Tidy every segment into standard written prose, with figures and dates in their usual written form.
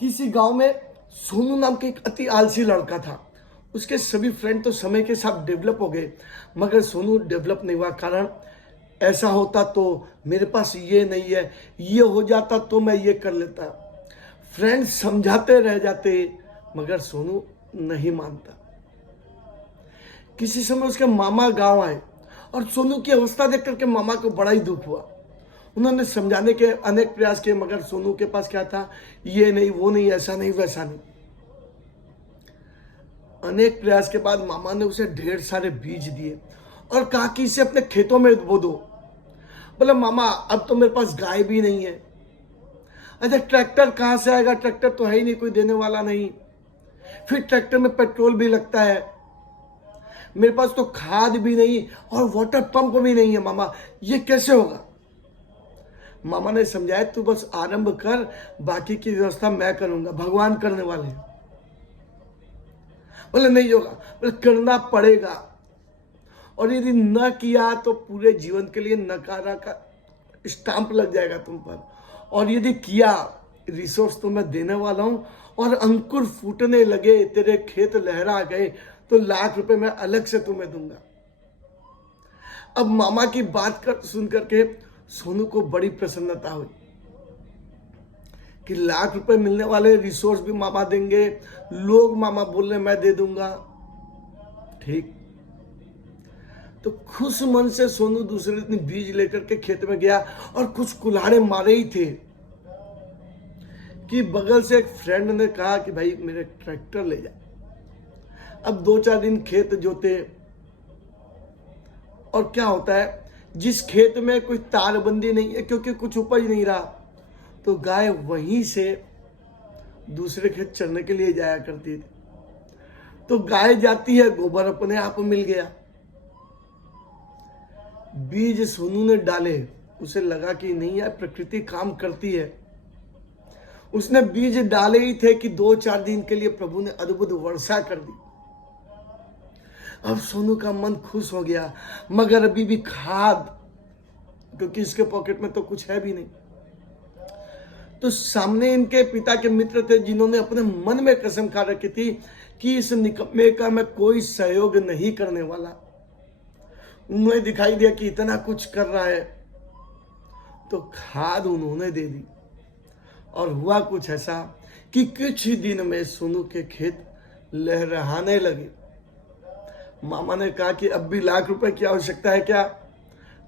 किसी गांव में सोनू नाम के एक अति आलसी लड़का था। उसके सभी फ्रेंड तो समय के साथ डेवलप हो गए, मगर सोनू डेवलप नहीं हुआ। कारण ऐसा होता तो मेरे पास ये नहीं है, ये हो जाता तो मैं ये कर लेता। फ्रेंड्स समझाते रह जाते, मगर सोनू नहीं मानता। किसी समय उसके मामा गांव आए और सोनू की अवस्था देख करके मामा को बड़ा ही दुख हुआ। उन्होंने समझाने के अनेक प्रयास किए, मगर सोनू के पास क्या था, ये नहीं, वो नहीं, ऐसा नहीं, वैसा नहीं। अनेक प्रयास के बाद मामा ने उसे ढेर सारे बीज दिए और कहा कि इसे अपने खेतों में बो दो। बोले मामा अब तो मेरे पास गाय भी नहीं है। अच्छा ट्रैक्टर कहां से आएगा, ट्रैक्टर तो है ही नहीं, कोई देने वाला नहीं। फिर ट्रैक्टर में पेट्रोल भी लगता है, मेरे पास तो खाद भी नहीं और वाटर पंप भी नहीं है मामा, ये कैसे होगा। मामा ने समझाया तू बस आरंभ कर, बाकी की व्यवस्था मैं करूंगा, भगवान करने वाले हैं। बोले नहीं होगा, बोले करना पड़ेगा, और यदि न किया तो पूरे जीवन के लिए नकारा का स्टाम्प लग जाएगा तुम पर, और यदि किया रिसोर्स तो मैं देने वाला हूं, और अंकुर फूटने लगे, तेरे खेत लहरा गए, तो लाख रुपए मैं अलग से तुम्हें दूंगा। अब मामा की बात सुन करके सोनू को बड़ी प्रसन्नता हुई कि लाख रुपए मिलने वाले, रिसोर्स भी मामा देंगे, लोग मामा बोल रहे मैं दे दूंगा। ठीक, तो खुश मन से सोनू दूसरे दिन बीज लेकर के खेत में गया और कुछ कुल्हाड़े मारे ही थे कि बगल से एक फ्रेंड ने कहा कि भाई मेरे ट्रैक्टर ले जा। अब 2-4 दिन खेत जोते, और क्या होता है, जिस खेत में कोई तारबंदी नहीं है क्योंकि कुछ उपज नहीं रहा, तो गाय वहीं से दूसरे खेत चरने के लिए जाया करती थी। तो गाय जाती है, गोबर अपने आप मिल गया। बीज सोनू ने डाले, उसे लगा कि नहीं यार प्रकृति काम करती है। उसने बीज डाले ही थे कि 2-4 दिन के लिए प्रभु ने अद्भुत वर्षा कर दी। अब सोनू का मन खुश हो गया, मगर अभी भी खाद, क्योंकि इसके पॉकेट में तो कुछ है भी नहीं। तो सामने इनके पिता के मित्र थे जिन्होंने अपने मन में कसम खा रखी थी कि इस निकम्मे का मैं कोई सहयोग नहीं करने वाला। उन्हें दिखाई दिया कि इतना कुछ कर रहा है, तो खाद उन्होंने दे दी, और हुआ कुछ ऐसा कि कुछ ही दिन में सोनू के खेत लहराने लगे। मामा ने कहा कि अब भी लाख रुपए की आवश्यकता है क्या?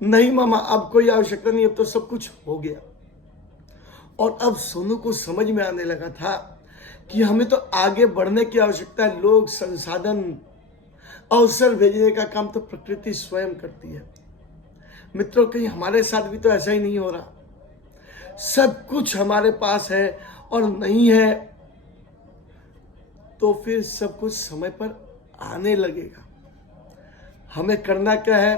नहीं मामा, अब कोई आवश्यकता नहीं, अब तो सब कुछ हो गया। और अब सोनू को समझ में आने लगा था कि हमें तो आगे बढ़ने की आवश्यकता है। लोग, संसाधन, अवसर भेजने का काम तो प्रकृति स्वयं करती है। मित्रों, कहीं हमारे साथ भी तो ऐसा ही नहीं हो रहा? सब कुछ हमारे पास है और नहीं है तो फिर सब कुछ समय पर आने लगेगा। हमें करना क्या है?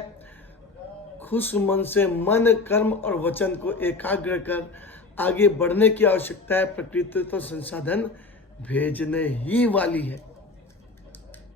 खुश मन से मन, कर्म और वचन को एकाग्र कर आगे बढ़ने की आवश्यकता है। प्रकृति तो संसाधन भेजने ही वाली है।